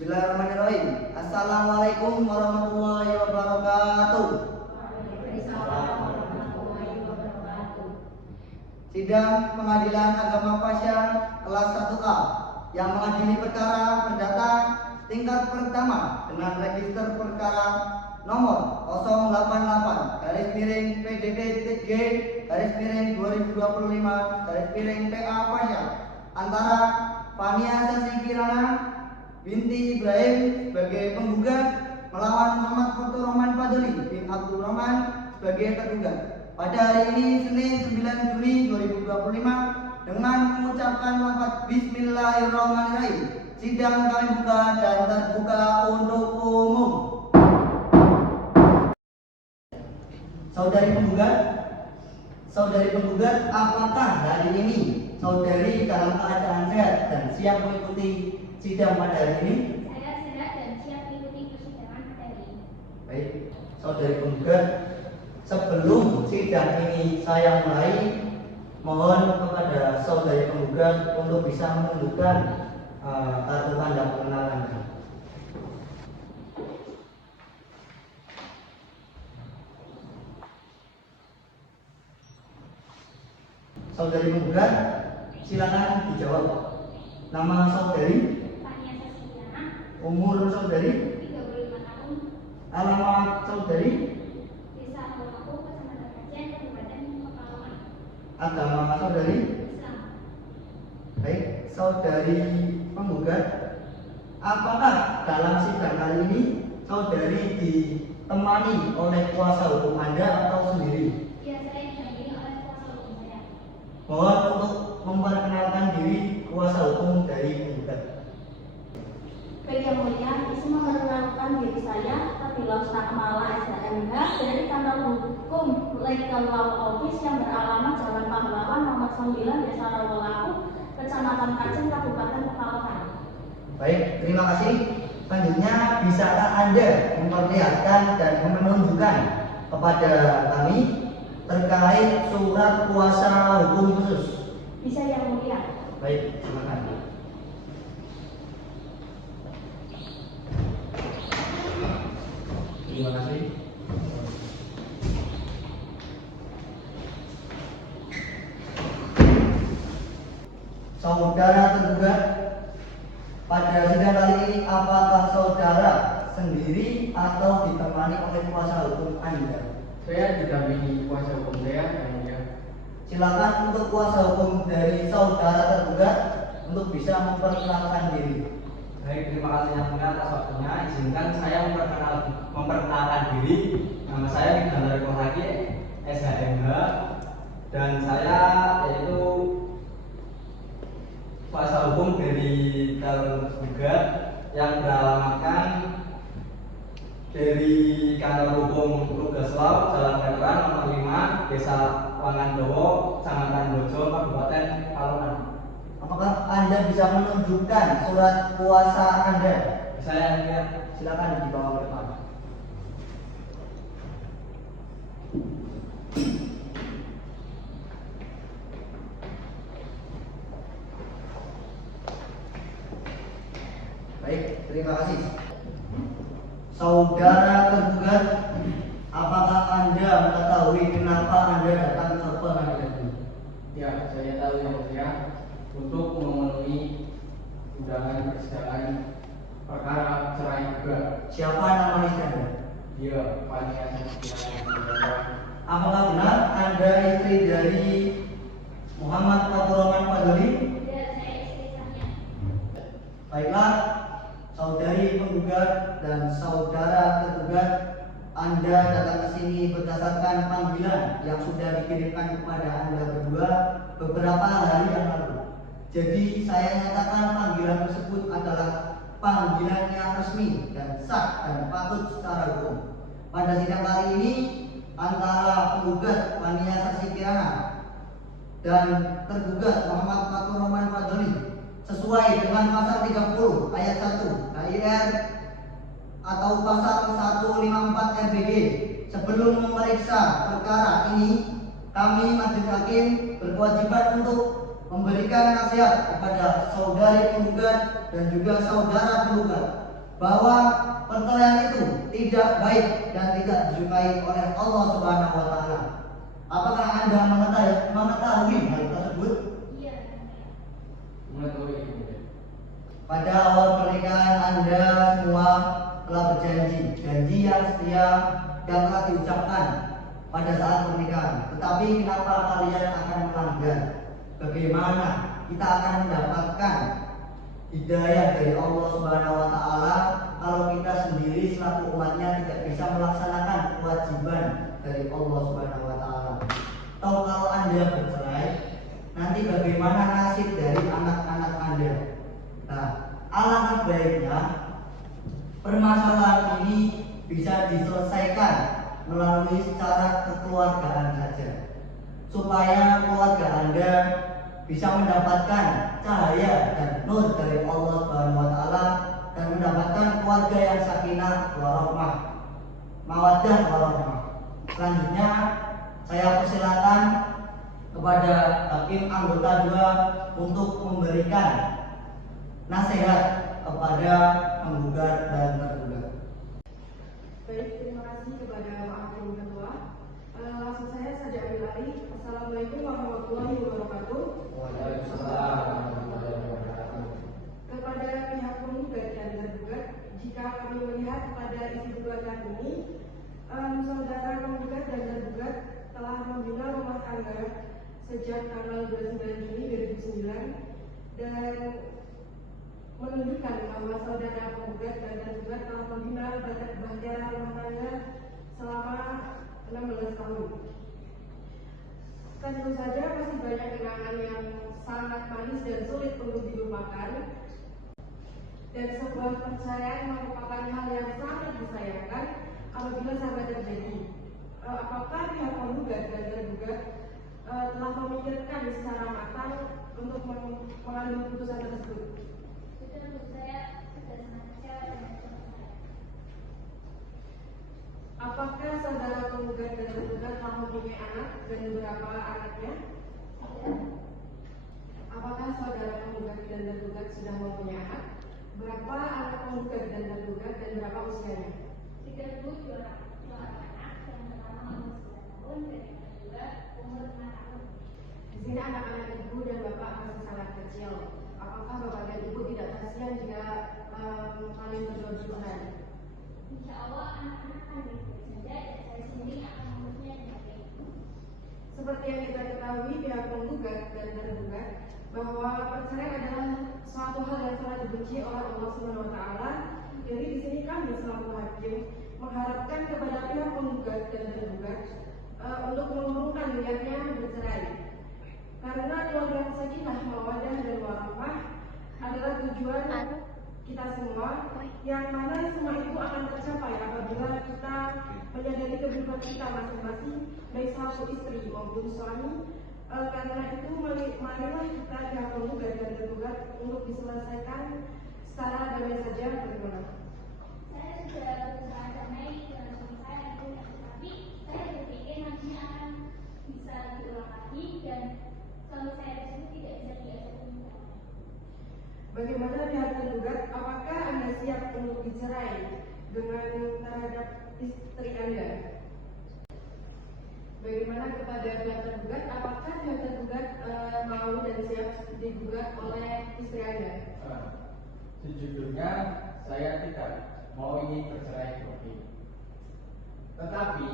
Bismillahirrahmanirrahim. Assalamualaikum warahmatullahi wabarakatuh. Sidang Pengadilan Agama Pasya kelas 1A yang mengadili perkara perdata tingkat pertama dengan register perkara nomor 088-PDP-G-2025-PA antara Fania Sasi Kirana binti Ibrahim sebagai penggugat melawan Muhammad Fatur Rahman Fadli bin Abdul Rahman sebagai tergugat pada hari ini Senin 9 Juni 2025 dengan mengucapkan lafaz Bismillahirrahmanirrahim. Sidang kami buka dan terbuka untuk umum. Saudari penggugat, apakah hari ini saudari dalam keadaan sehat dan siap mengikuti sidang pada hari ini? Saya sehat dan siap mengikuti persidangan pada hari ini. Baik, saudari penggugat, sebelum sidang ini saya mulai, mohon kepada saudari penggugat untuk bisa menunjukkan kartu tanda pengenalan. Saudari penggugat, silakan dijawab. Nama saudari, Fania Sasi Kirana, umur saudari, 35 tahun, alamat saudari, Desa Purwomaku, Kecamatan Kajen, Kabupaten Pekalongan, agama saudari. Islam. Baik, saudari penggugat, apakah dalam sidang kali ini saudari ditemani oleh kuasa hukum Anda atau sendiri? Ya, saya didampingi oleh kuasa hukum saya. Mohon untuk memperkenalkan diri kuasa hukum dari penggugat. Baik yang mulia, izin memperkenalkan diri saya, Fadila Stakmala SHMH dari kantor hukum Legal Law Office yang beralamat Jalan Pahlawan nomor 9 Desa Rawolaku, Kecamatan Kajen, Kabupaten Pekalongan. Baik, terima kasih. Selanjutnya, bisakah Anda memperlihatkan dan menunjukkan kepada kami terkait surat kuasa hukum khusus? Bisa yang mulia. Baik, silakan. Terima kasih. Saudara tergugat, pada sidang kali ini apakah saudara sendiri atau ditemani oleh kuasa hukum Anda? Saya didampingi kuasa hukum saya yang mulia. Silakan untuk kuasa hukum dari saudara tergugat untuk bisa memperkenalkan diri. Baik, terima kasih yang mulia atas waktunya. Izinkan saya memperkenalkan diri. Nama saya Widyantara Kohaki, SHMH, dan saya yaitu kuasa hukum dari tergugat yang beralamatkan dari kantor hukum Rugaslau, Jalan Veteran nomor 5, Desa Wangandowo, Kecamatan Bojo, Kabupaten Pekalongan. Apakah Anda bisa menunjukkan surat kuasa Anda? Saya lihat. Silakan dibawa ke depan. Baik, terima kasih. Saudara tergugat, apakah Anda mengetahui kenapa Anda datang ke pengadilan ini? Ya, saya tahu yang mulia, untuk memenuhi undangan persidangan perkara cerai juga. Siapa nama istri Anda? Dia Fania Sasi Kirana. Apakah benar Anda istri dari Muhammad Fatur Rahman Fadli? Ya, saya istri Fania. Baiklah, saudari penggugat dan saudara tergugat, Anda datang ke sini berdasarkan panggilan yang sudah dikirimkan kepada Anda berdua beberapa hari yang lalu. Jadi saya nyatakan panggilan tersebut adalah panggilan yang resmi dan sah dan patut secara hukum. Pada sidang kali ini antara penggugat Fania Sasi Kirana dan tergugat Muhammad Fatur Rahman Fadli sesuai dengan pasal 30 ayat 1 KIR atau pasal 154 RBG. Sebelum memeriksa perkara ini, kami majelis hakim berkewajiban untuk memberikan nasihat kepada saudari penggugat dan juga saudara penggugat. bahwa perceraian itu tidak baik dan tidak disukai oleh Allah Subhanahu wa taala. Apakah Anda mengetahui hal tersebut? Iya. Pada awal pernikahan Anda semua telah berjanji, janji yang setia yang telah diucapkan pada saat pernikahan. Tetapi kenapa kalian akan melanggar? Bagaimana kita akan mendapatkan hidayah dari Allah Subhanahu wa taala kalau kita sendiri selaku umatnya tidak bisa melaksanakan kewajiban dari Allah Subhanahu wa taala? Atau kalau Anda bercerai, nanti bagaimana nasib dari anak-anak Anda? Nah, alangkah baiknya permasalahan ini bisa diselesaikan melalui secara kekeluargaan saja, supaya keluarga Anda bisa mendapatkan cahaya dan nur dari Allah Subhanahu wa taala dan mendapatkan keluarga yang sakinah warahmah, mawaddah warahmah. Selanjutnya saya persilakan kepada hakim anggota 2 untuk memberikan nasihat kepada penggugat dan tergugat. Baik, terima kasih kepada Pak Hakim Ketua. Langsung saya ambil alih. Assalamualaikum warahmatullahi wabarakatuh. Waalaikumsalam warahmatullahi wabarakatuh. Kepada pihak penggugat dan tergugat, jika kami melihat pada isi gugatan ini, saudara penggugat dan tergugat telah membina rumah tangga sejak tanggal 29 Juni 2009 dan menunjukkan bahwa saudara penggugat dan tergugat telah membina bahtera rumah tangga selama 16 tahun. Tentu saja masih banyak kenangan yang sangat manis dan sulit untuk dilupakan, dan sebuah perceraian merupakan hal yang sangat disayangkan apabila sampai terjadi. Apakah pihak penggugat dan tergugat telah memikirkan secara matang untuk mengambil keputusan tersebut? Sudah, menurut saya sudah sangat kecewa dengan suami saya. Apakah saudara penggugat dan tergugat telah mempunyai anak dan berapa anaknya? Tidak. Apakah saudara penggugat dan tergugat sudah mempunyai anak? Berapa anak penggugat dan tergugat dan berapa usianya? 32 anak, yang pertama umur 9 tahun dan yang kedua umur 5 tahun. Di sini anak-anak ibu dan bapak masih sangat kecil. Apakah bapak dan ibu tidak kasihan jika kalian berdua bercerai? Insya Allah anak-anak akan baik-baik saja dan saya sendiri akan mengurusnya dengan baik. Seperti yang kita ketahui, pihak penggugat dan tergugat bahwa perceraian adalah suatu hal yang sangat dibenci oleh Allah Subhanahu wa taala. Jadi di sini kami selaku hakim mengharapkan kepada pihak penggugat dan tergugat untuk mengurungkan niatnya bercerai. Karena keluarga yang sakinah, mawaddah dan warahmah adalah tujuan kita semua, yang mana semua itu akan tercapai apabila kita menyadari kebutuhan kita masing-masing, baik satu istri maupun suami. Karena itu marilah kita pihak penggugat dan tergugat untuk diselesaikan secara damai saja. Bagaimana? Saya sudah berusaha damai dengan suami saya itu, tapi saya berpikir nantinya akan bisa diulang lagi dan suami saya tersebut tidak bisa diajak menikah. Bagaimana pihak tergugat? Apakah Anda siap untuk dicerai dengan terhadap istri Anda? Bagaimana kepada pihak tergugat? Apakah pihak tergugat mau dan siap digugat oleh istri Anda? Sejujurnya saya tidak mau ingin bercerai seperti ini. Tetapi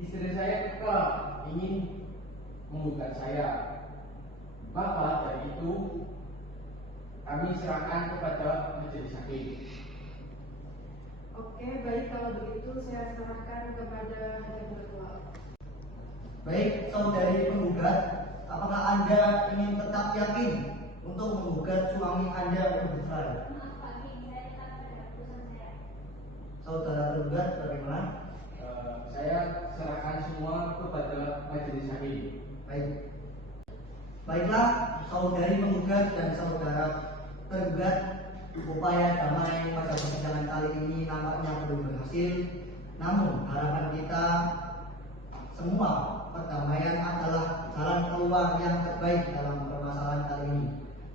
istri saya kekeh ingin menggugat saya. Maka dari itu kami serahkan kepada majelis hakim. Oke, baik, kalau begitu saya serahkan kepada hakim ketua. Baik, saudari penggugat, apakah Anda ingin tetap yakin untuk menggugat suami Anda untuk bercerai? Maaf Pak Hakim, saya tetap pada keputusan saya. Saudara tergugat bagaimana? Saya serahkan semua kepada majelis hakim. Baik. Baiklah, saudari penggugat dan saudara tergugat, upaya damai pada persidangan kali ini nampaknya belum berhasil. Namun harapan kita semua, perdamaian adalah jalan keluar yang terbaik dalam permasalahan kali ini.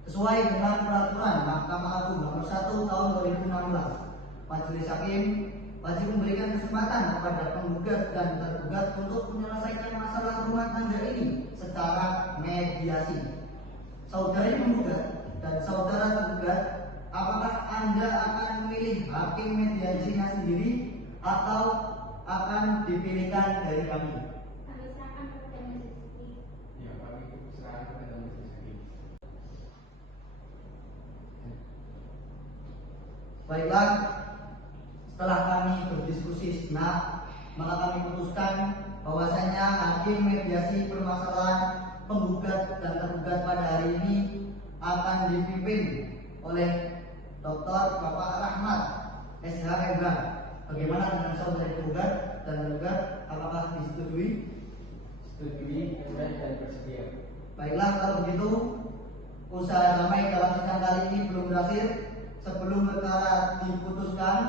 Sesuai dengan peraturan Mahkamah Agung nomor 1 tahun 2016 Majelis Hakim wajib memberikan kesempatan kepada penggugat dan tergugat untuk menyelesaikan masalah rumah tangga ini secara mediasi. Saudari penggugat dan saudara tergugat, apakah Anda akan memilih hakim mediasinya sendiri atau akan dipilihkan dari kami? Kami serahkan kepada majelis hakim. Ya, kami serahkan kepada majelis hakim. Baiklah, setelah kami berdiskusi sejenak, maka kami putuskan bahwasanya hakim mediasi permasalahan penggugat dan tergugat pada hari ini akan dipimpin oleh Dr. Bapak Rahmat SHMH. Bagaimana dengan saudari penggugat dan tergugat? Apakah disetujui? Setujui dan bersedia. Baiklah, kalau begitu usaha damai dalam sidang kali ini belum berakhir. Sebelum perkara diputuskan,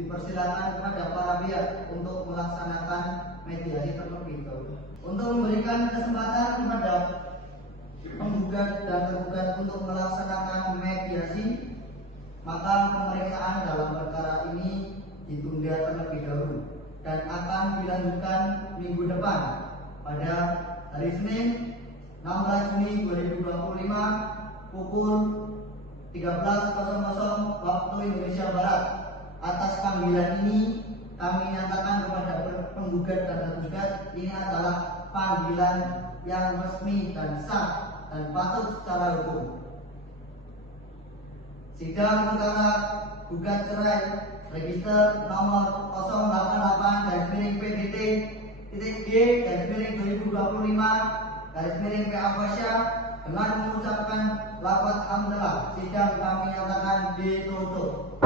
dipersilakan kepada para pihak untuk melaksanakan mediasi terlebih dahulu. Untuk memberikan kesempatan kepada penggugat dan tergugat untuk melaksanakan mediasi, maka pemeriksaan dalam perkara ini ditunda terlebih dahulu dan akan dilanjutkan minggu depan pada hari Senin 16 Juni 2025 pukul 13.00 waktu Indonesia Barat. Atas panggilan ini kami nyatakan kepada penggugat dan tergugat ini adalah panggilan yang resmi dan sah dan patut secara hukum. Sidang perkara gugat cerai register nomor 081-G-2025-PA Fasya dengan mengucapkan lafaz hamdalah, sidang kami nyatakan ditutup.